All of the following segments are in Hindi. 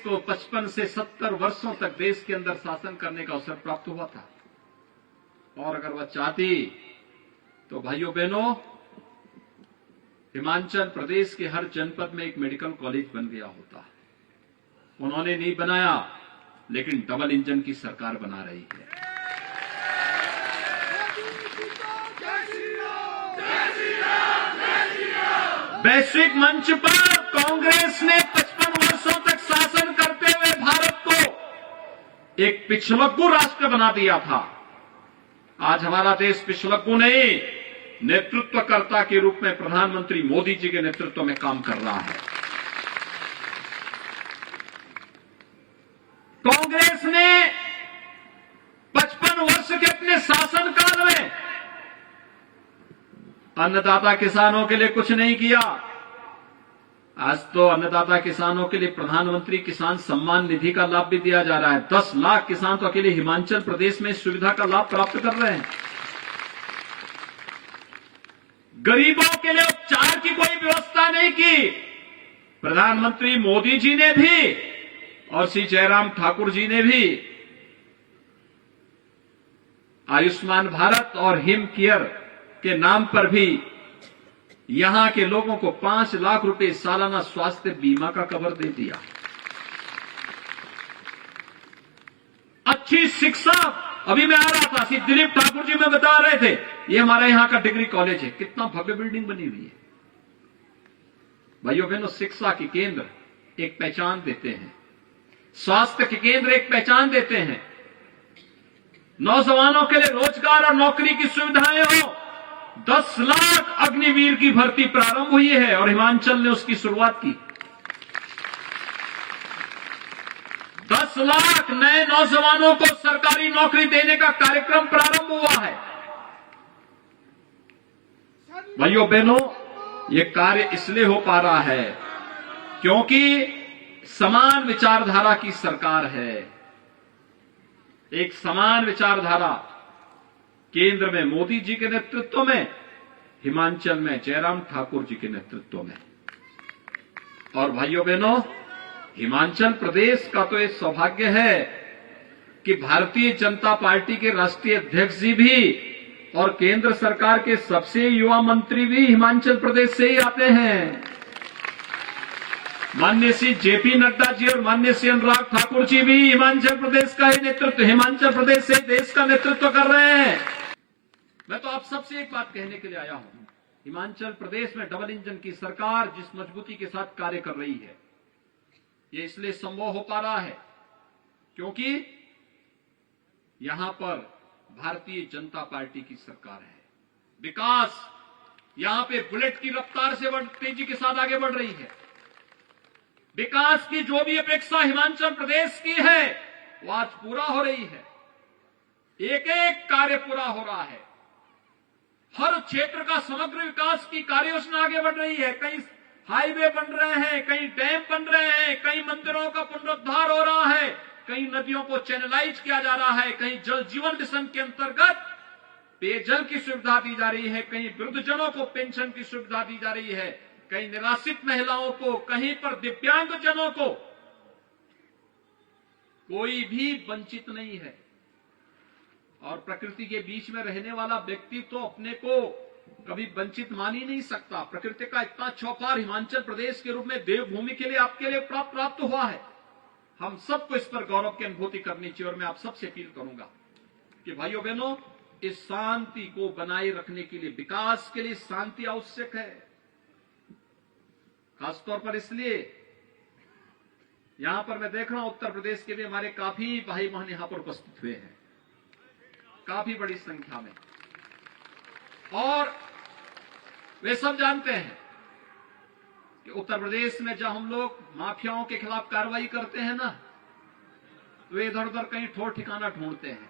को 55 से 70 वर्षों तक देश के अंदर शासन करने का अवसर प्राप्त हुआ था। और अगर वह चाहती तो भाइयों बहनों, हिमाचल प्रदेश के हर जनपद में एक मेडिकल कॉलेज बन गया होता। उन्होंने नहीं बनाया, लेकिन डबल इंजन की सरकार बना रही है। वैश्विक मंच पर कांग्रेस ने 55 वर्षों तक शासन करते हुए भारत को एक पिछलग्गू राष्ट्र बना दिया था। आज हमारा देश पिछलग्गू नहीं, नेतृत्वकर्ता के रूप में प्रधानमंत्री मोदी जी के नेतृत्व में काम कर रहा है। कांग्रेस ने 55 वर्ष के अपने शासनकाल में अन्नदाता किसानों के लिए कुछ नहीं किया। आज तो अन्नदाता किसानों के लिए प्रधानमंत्री किसान सम्मान निधि का लाभ भी दिया जा रहा है। 10 लाख किसान तो अकेले हिमाचल प्रदेश में इस सुविधा का लाभ प्राप्त कर रहे हैं। गरीबों के लिए उपचार की कोई व्यवस्था नहीं की। प्रधानमंत्री मोदी जी ने भी और श्री जयराम ठाकुर जी ने भी आयुष्मान भारत और हिम केयर के नाम पर भी यहां के लोगों को 5 लाख रुपए सालाना स्वास्थ्य बीमा का कवर दे दिया। अच्छी शिक्षा, अभी मैं आ रहा था, श्री दिलीप ठाकुर जी में बता रहे थे, ये हमारा यहां का डिग्री कॉलेज है, कितना भव्य बिल्डिंग बनी हुई है। भाइयों बहनों, शिक्षा के केंद्र एक पहचान देते हैं, स्वास्थ्य के केंद्र एक पहचान देते हैं, नौजवानों के लिए रोजगार और नौकरी की सुविधाएं हो। 10 लाख अग्निवीर की भर्ती प्रारंभ हुई है और हिमाचल ने उसकी शुरुआत की। 10 लाख नए नौजवानों को सरकारी नौकरी देने का कार्यक्रम प्रारंभ हुआ है। भाइयों बहनों, ये कार्य इसलिए हो पा रहा है क्योंकि समान विचारधारा की सरकार है। एक समान विचारधारा केंद्र में मोदी जी के नेतृत्व में, हिमाचल में जयराम ठाकुर जी के नेतृत्व में। और भाइयों बहनों, हिमाचल प्रदेश का तो ये सौभाग्य है कि भारतीय जनता पार्टी के राष्ट्रीय अध्यक्ष जी भी और केंद्र सरकार के सबसे युवा मंत्री भी हिमाचल प्रदेश से ही आते हैं। माननीय श्री जेपी नड्डा जी और माननीय श्री अनुराग ठाकुर जी भी हिमाचल प्रदेश का ही नेतृत्व, हिमाचल प्रदेश से देश का नेतृत्व कर रहे हैं। मैं तो आप सबसे एक बात कहने के लिए आया हूं, हिमाचल प्रदेश में डबल इंजन की सरकार जिस मजबूती के साथ कार्य कर रही है, ये इसलिए संभव हो पा रहा है क्योंकि यहां पर भारतीय जनता पार्टी की सरकार है। विकास यहां पे बुलेट की रफ्तार से तेजी के साथ आगे बढ़ रही है। विकास की जो भी अपेक्षा हिमाचल प्रदेश की है वो आज पूरा हो रही है। एक एक कार्य पूरा हो रहा है। हर क्षेत्र का समग्र विकास की कार्य योजना आगे बढ़ रही है। कई हाईवे बन रहे हैं, कई डैम बन रहे हैं, कई मंदिरों का पुनरुद्धार हो रहा है, कई नदियों को चैनलाइज किया जा रहा है, कहीं जल जीवन मिशन के अंतर्गत पेयजल की सुविधा दी जा रही है, कहीं वृद्धजनों को पेंशन की सुविधा दी जा रही है, कहीं निराश्रित महिलाओं को, कहीं पर दिव्यांग जनों को, कोई भी वंचित नहीं है। और प्रकृति के बीच में रहने वाला व्यक्ति तो अपने को कभी वंचित मान ही नहीं सकता। प्रकृति का इतना चौपार हिमाचल प्रदेश के रूप में देवभूमि के लिए आपके लिए प्राप्त हुआ है। हम सबको इस पर गौरव की अनुभूति करनी चाहिए। और मैं आप सबसे अपील करूंगा कि भाइयों बहनों, इस शांति को बनाए रखने के लिए, विकास के लिए शांति आवश्यक है। खासतौर पर इसलिए यहां पर मैं देख रहा हूं उत्तर प्रदेश के भी हमारे काफी भाई बहन यहां पर उपस्थित हुए हैं, काफी बड़ी संख्या में। और वे सब जानते हैं कि उत्तर प्रदेश में जब हम लोग माफियाओं के खिलाफ कार्रवाई करते हैं ना, तो इधर उधर कहीं ठोर ठिकाना ढूंढते हैं।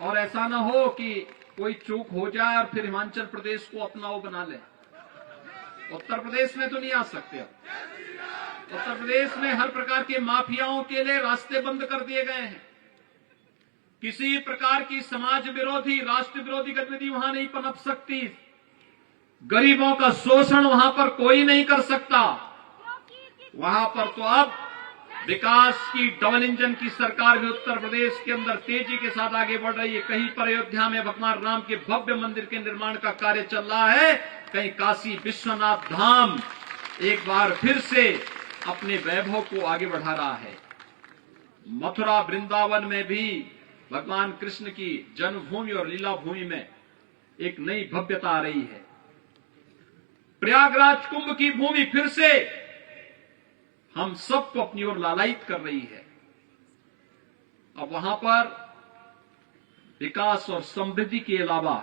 और ऐसा ना हो कि कोई चूक हो जाए और फिर हिमाचल प्रदेश को अपना वो बना ले। उत्तर प्रदेश में तो नहीं आ सकते। उत्तर प्रदेश में हर प्रकार के माफियाओं के लिए रास्ते बंद कर दिए गए हैं। किसी प्रकार की समाज विरोधी, राष्ट्र विरोधी गतिविधि वहां नहीं पनप सकती। गरीबों का शोषण वहां पर कोई नहीं कर सकता। वहां पर तो अब विकास की डबल इंजन की सरकार भी उत्तर प्रदेश के अंदर तेजी के साथ आगे बढ़ रही है। कहीं पर अयोध्या में भगवान राम के भव्य मंदिर के निर्माण का कार्य चल रहा है, कहीं काशी विश्वनाथ धाम एक बार फिर से अपने वैभव को आगे बढ़ा रहा है। मथुरा वृंदावन में भी भगवान कृष्ण की जन्मभूमि और लीला भूमि में एक नई भव्यता आ रही है। प्रयागराज कुंभ की भूमि फिर से हम सबको अपनी ओर लालायित कर रही है। अब वहां पर विकास और समृद्धि के अलावा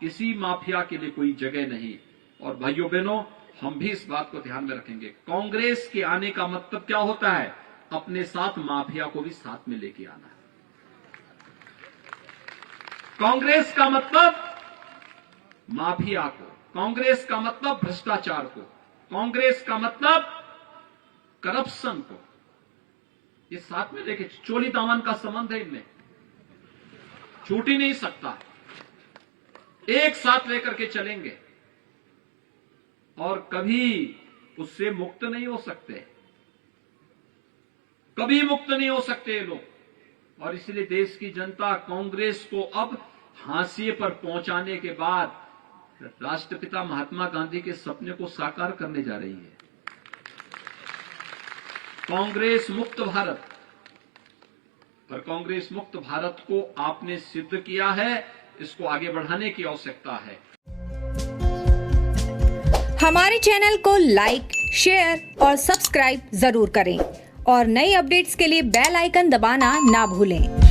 किसी माफिया के लिए कोई जगह नहीं। और भाइयों बहनों, हम भी इस बात को ध्यान में रखेंगे। कांग्रेस के आने का मतलब क्या होता है? अपने साथ माफिया को भी साथ में लेके आना है। कांग्रेस का मतलब माफिया को, कांग्रेस का मतलब भ्रष्टाचार को, कांग्रेस का मतलब करप्शन को, ये साथ में लेके चोली दामन का संबंध है, इनमें छूट ही नहीं सकता। एक साथ लेकर के चलेंगे और कभी उससे मुक्त नहीं हो सकते, कभी मुक्त नहीं हो सकते ये लोग। और इसलिए देश की जनता कांग्रेस को अब हाशिए पर पहुंचाने के बाद राष्ट्रपिता महात्मा गांधी के सपने को साकार करने जा रही है। कांग्रेस मुक्त भारत, और कांग्रेस मुक्त भारत को आपने सिद्ध किया है, इसको आगे बढ़ाने की आवश्यकता है। हमारे चैनल को लाइक, शेयर और सब्सक्राइब जरूर करें और नई अपडेट्स के लिए बेल आइकन दबाना ना भूलें।